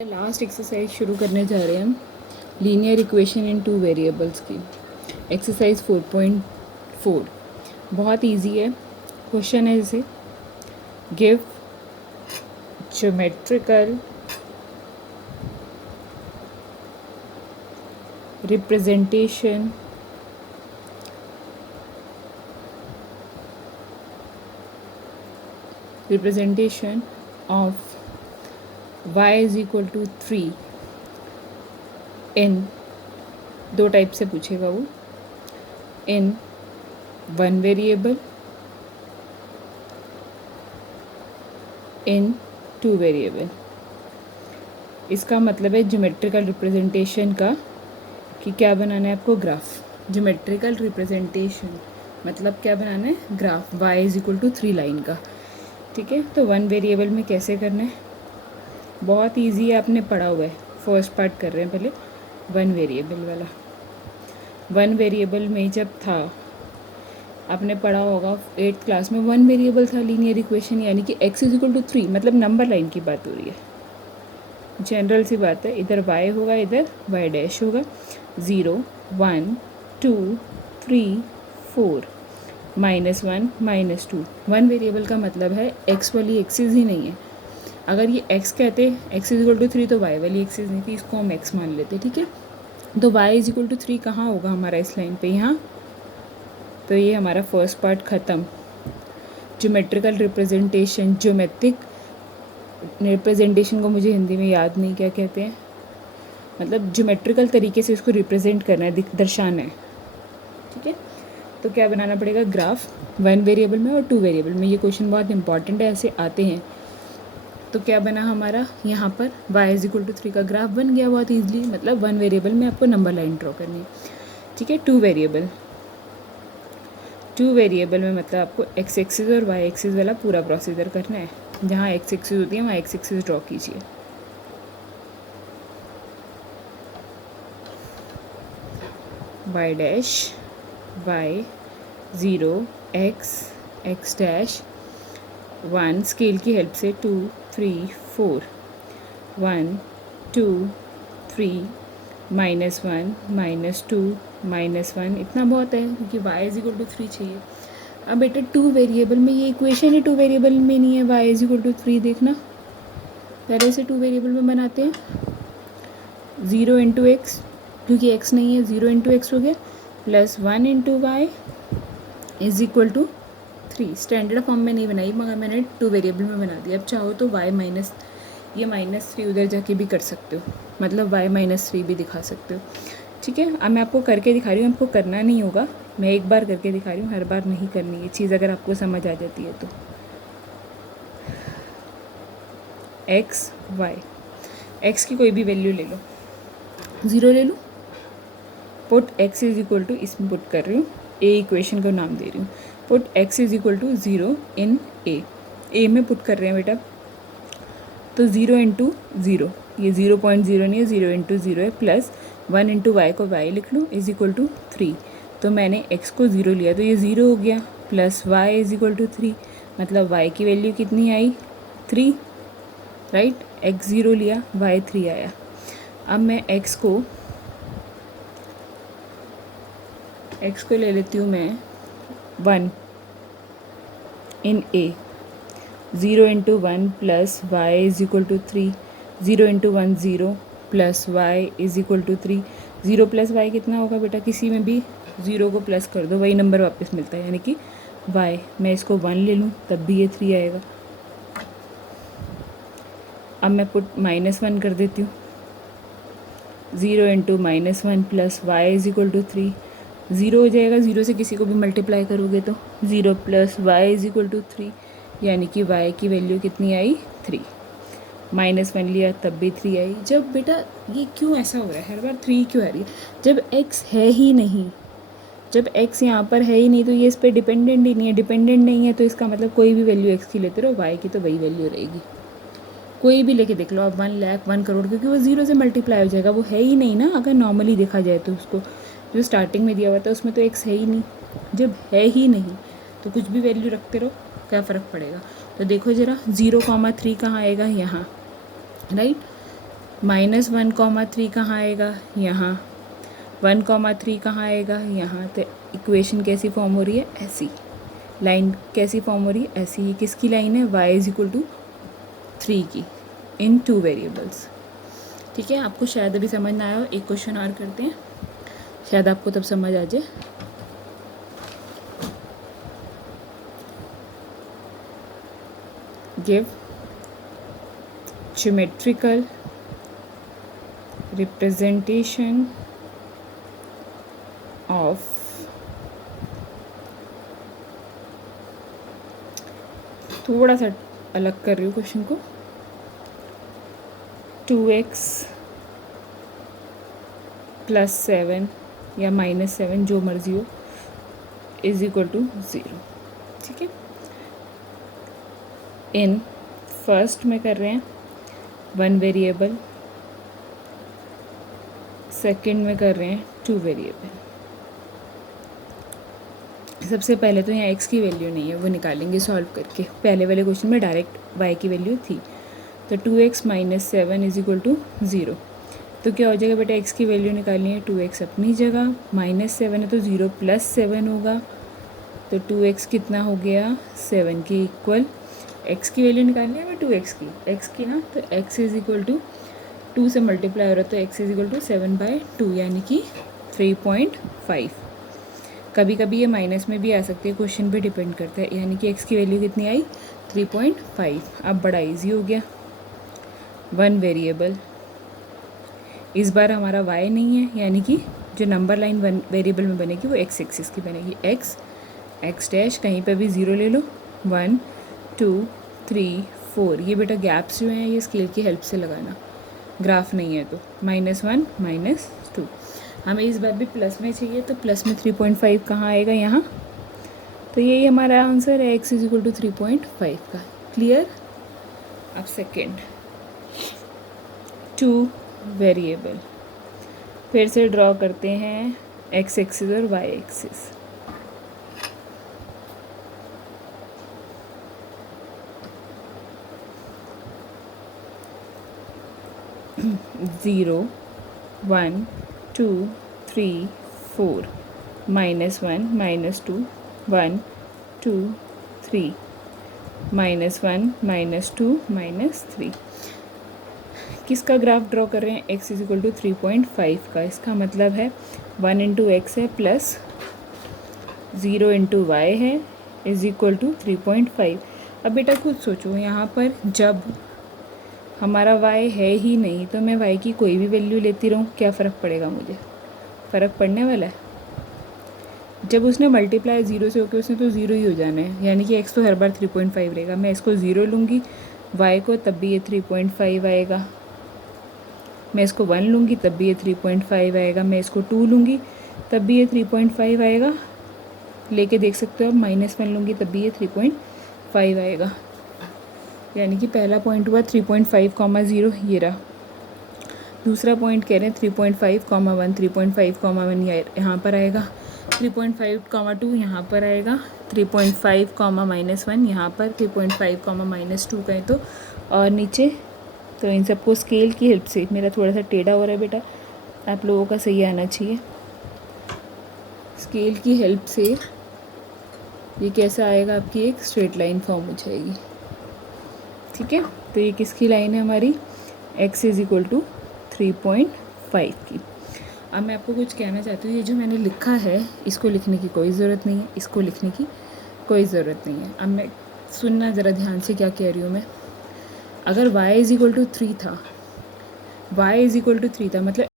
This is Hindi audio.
लास्ट एक्सरसाइज शुरू करने जा रहे हैं हम linear equation in two variables की। एक्सरसाइज 4.4 बहुत इजी है। क्वेश्चन है जैसे give geometrical representation of y is equal to 3 इन दो टाइप से पूछेगा वो, in one variable, in two variable. इसका मतलब है ज्योमेट्रिकल रिप्रेजेंटेशन का कि क्या बनाना है आपको, ग्राफ। ज्योमेट्रिकल रिप्रेजेंटेशन मतलब क्या बनाना है, graph y is equal to 3 line का। ठीक है, तो वन वेरिएबल में कैसे करना है, बहुत इजी है, आपने पढ़ा हुआ है। फर्स्ट पार्ट कर रहे हैं पहले, वन वेरिएबल वाला। वन वेरिएबल में जब था, आपने पढ़ा होगा 8th क्लास में, वन वेरिएबल था लीनियर इक्वेशन, यानी कि x इज इक्वल टू 3, मतलब नंबर लाइन की बात हो रही है। जनरल सी बात है, इधर y होगा, इधर y डैश होगा। 0 1 2 3 4 -1 -2। वन वेरिएबल का मतलब है x वाली एक्सिस ही नहीं है। अगर ये x कहते x इज इक्वल टू 3 तो y वाली एक्सिस नहीं थी, इसको हम x मान लेते। ठीक है, तो y इज इक्वल टू 3 कहाँ होगा हमारा इस लाइन पे, यहाँ। तो ये हमारा फर्स्ट पार्ट ख़त्म। ज्योमेट्रिकल रिप्रेजेंटेशन, ज्योमेट्रिक रिप्रेजेंटेशन को मुझे हिंदी में याद नहीं क्या कहते हैं, मतलब ज्योमेट्रिकल तरीके से इसको रिप्रेजेंट करना है, दर्शाना है। ठीक है, तो क्या बनाना पड़ेगा, ग्राफ वन वेरिएबल में और टू वेरिएबल में। ये क्वेश्चन बहुत इंपॉर्टेंट है, ऐसे आते हैं। तो क्या बना हमारा यहाँ पर y इज इक्वल टू 3 का ग्राफ बन गया बहुत ईजिली, मतलब वन वेरिएबल में आपको नंबर लाइन ड्रॉ करनी है। ठीक है, टू वेरिएबल में मतलब आपको x एक्सिस और y एक्सिस वाला पूरा प्रोसीजर करना है। जहाँ x एक्सिस होती है वहाँ x एक्सिस ड्रॉ कीजिए। y dash y 0 x dash 1 scale की हेल्प से 2 3 4 1 2 3 -1 -2 -1, इतना बहुत है क्योंकि y इज इक्वल टू 3 चाहिए। अब बेटा टू वेरिएबल में, ये इक्वेशन ही टू वेरिएबल में नहीं है, y इज इक्वल टू 3 देखना, पहले से टू वेरिएबल में बनाते हैं। 0 इंटू एक्स, क्योंकि x नहीं है, 0 इंटू एक्स हो गया, plus 1 into y is equal to 3। Standard form में नहीं बनाई, मगर मैंने टू वेरिएबल में बना दिया। अब चाहो तो y माइनस, ये -3 उधर जाके भी कर सकते हो, मतलब y -3 भी दिखा सकते हो। ठीक है, अब मैं आपको करके दिखा रही हूँ, आपको करना नहीं होगा, मैं एक बार करके दिखा रही हूँ, हर बार नहीं करनी ये चीज़, अगर आपको समझ आ जाती है तो। x y, x की कोई भी वैल्यू ले लो, 0 ले लो, put x is equal to, इसमें पुट कर रही हूँ, a इक्वेशन को नाम दे रही हूँ, put x is equal to 0 in a में पुट कर रहे हैं बेटा। तो 0 इंटू 0, ये 0.0 नहीं है, 0 इंटू 0 है, प्लस 1 इंटू वाई को y लिख लूँ, इज इक्वल टू 3। तो मैंने x को 0 लिया तो ये 0 हो गया, plus y is equal to 3, मतलब y की वैल्यू कितनी आई, 3, राइट। x 0 लिया, y 3 आया। अब मैं x को ले लेती हूँ मैं 1 in a, 0 into 1 plus y is equal to 3, 0 into 1 0 plus y is equal to 3। 0 plus y कितना होगा बेटा, किसी में भी 0 को प्लस कर दो, वही नंबर वापस मिलता है, यानी कि y। मैं इसको 1 ले लूँ तब भी ये 3 आएगा। अब मैं पुट -1 कर देती हूँ, 0 into -1 plus y is equal to 3, 0 हो जाएगा, 0 से किसी को भी मल्टीप्लाई करोगे तो 0 plus y is equal to 3, यानी कि y की वैल्यू कितनी आई, 3। -1 लिया तब भी 3 आई। जब बेटा ये क्यों ऐसा हो रहा है, हर बार 3 क्यों आ रही है, जब x है ही नहीं, जब x यहाँ पर है ही नहीं तो ये इस पर डिपेंडेंट ही नहीं है। डिपेंडेंट नहीं है तो इसका मतलब कोई भी वैल्यू x की लेते रहो, y की तो वही वैल्यू रहेगी। कोई भी लेके देख लो आप, 1 लाख 1 करोड़, क्योंकि वो 0 से मल्टीप्लाई हो जाएगा, वो है ही नहीं ना। अगर नॉर्मली देखा जाए तो उसको जो स्टार्टिंग में दिया हुआ था उसमें तो x है ही नहीं। जब है ही नहीं तो कुछ भी वैल्यू रखते रहो, क्या फ़र्क पड़ेगा। तो देखो ज़रा, 0,3 कहाँ आएगा, यहाँ, राइट। -1,3 कहाँ आएगा, यहाँ। 1,3 कहाँ आएगा, यहाँ। तो इक्वेशन कैसी फॉर्म हो रही है, ऐसी। लाइन कैसी फॉर्म हो रही है, ऐसी। ये किसकी लाइन है, y=3 की, इन 2 वेरिएबल्स। ठीक है, आपको शायद अभी समझ ना आया हो, एक क्वेश्चन और करते हैं, शायद आपको तब समझ आ जाए। गिव ज्योमेट्रिकल रिप्रेजेंटेशन ऑफ थोड़ा सा अलग कर रही हूँ क्वेश्चन को, 2x + 7 या -7 जो मर्जी हो =0। ठीक है, इन फर्स्ट में कर रहे हैं 1 वेरिएबल, सेकंड में कर रहे हैं 2 वेरिएबल। सबसे पहले तो यहाँ x की वैल्यू नहीं है, वो निकालेंगे सॉल्व करके। पहले वाले क्वेश्चन में डायरेक्ट y की वैल्यू थी, तो 2x - 7 = 0। तो क्या हो जाएगा बेटा, x की वैल्यू निकालनी है, 2x अपनी जगह, -7 है तो 0 + 7 होगा, तो 2x कितना हो गया, 7 के इक्वल। x की वैल्यू निकालनी है हमें 2x की, x की ना, तो x = 2 से मल्टीप्लाई हो रहा है, तो x = 7/2 यानी कि 3.5। कभी कभी ये माइनस में भी आ सकती है, क्वेश्चन पे डिपेंड करता है, यानी कि x की वैल्यू कितनी आई, 3.5। अब बड़ा इजी हो गया। 1 वेरिएबल, इस बार हमारा y नहीं है, यानी कि जो नंबर लाइन 1 वेरिएबल में बनेगी वो x एक्सिस की बनेगी, x डैश, कहीं पे भी 0 ले लो। 1 2 3 4, ये बेटा गैप्स जो हैं ये स्केल की हेल्प से लगाना, ग्राफ नहीं है तो। -1 -2, हमें इस बार भी प्लस में चाहिए, तो प्लस में 3.5 कहाँ आएगा, यहाँ। तो यही हमारा आंसर है, x = 3.5 का। क्लियर। अब सेकेंड, 2 वेरिएबल, फिर से ड्रॉ करते हैं x एक्सिस और y एक्सिस। ज़ीरो 1 2 3 4, -1 -2 1 2 3, -1 -2 -3। किसका ग्राफ ड्रॉ कर रहे हैं, x = 3.5 का। इसका मतलब है 1 × x है प्लस 0 × y है = 3.5। अब बेटा खुद सोचो, यहाँ पर जब हमारा y है ही नहीं तो मैं y की कोई भी वैल्यू लेती रहूँ, क्या फ़र्क पड़ेगा मुझे, फ़र्क पड़ने वाला है। जब उसने मल्टीप्लाई 0 से होकर उसने तो 0 ही हो जाना है, यानी कि x तो हर बार 3.5 रहेगा। मैं इसको 0 लूँगी y को, तब भी ये 3.5 आएगा। मैं इसको 1 लूँगी तब भी ये 3.5 आएगा। मैं इसको 2 लूँगी तब भी ये 3.5 आएगा। लेके देख सकते हो, अब -1 लूँगी तब भी ये 3.5 आएगा। यानी कि पहला पॉइंट हुआ 3.5, 0 ये रहा। दूसरा पॉइंट कह रहे हैं 3.5, 1 3.5, 1 यहाँ पर आएगा, 3.5, 2 यहाँ पर आएगा, 3.5, -1 यहाँ पर, 3.5, -2 कहें तो, और नीचे। तो इन सबको स्केल की हेल्प से, मेरा थोड़ा सा टेढ़ा हो रहा है बेटा, आप लोगों का सही आना चाहिए। स्केल की हेल्प से ये कैसा आएगा, आपकी एक स्ट्रेट लाइन फॉर्म हो जाएगी। ठीक है, तो ये किसकी लाइन है हमारी, x = 3.5 की। अब मैं आपको कुछ कहना चाहती हूँ, ये जो मैंने लिखा है इसको लिखने की कोई ज़रूरत नहीं है, इसको लिखने की कोई ज़रूरत नहीं है। अब मैं सुनना ज़रा ध्यान से क्या कह रही हूँ मैं। अगर y = 3 था, y = 3 था, मतलब